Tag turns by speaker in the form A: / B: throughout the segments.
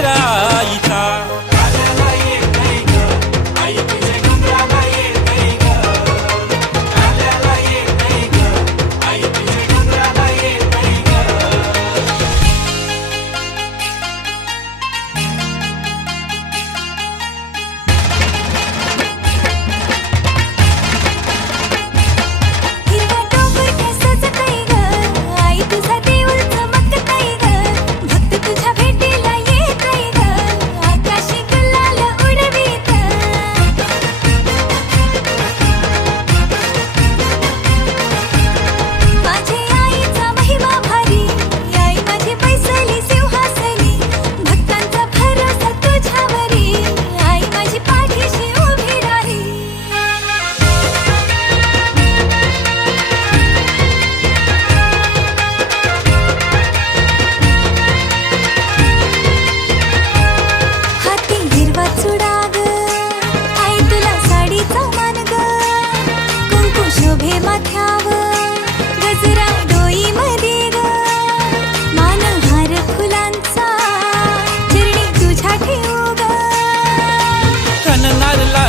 A: 開いた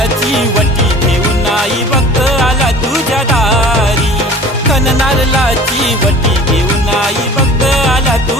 A: फुलाची
B: वंटी ठेवून नाही भक्त आला तुझ्या दारी. कननारलाची वंटी ठेवून नाही भक्त आला तू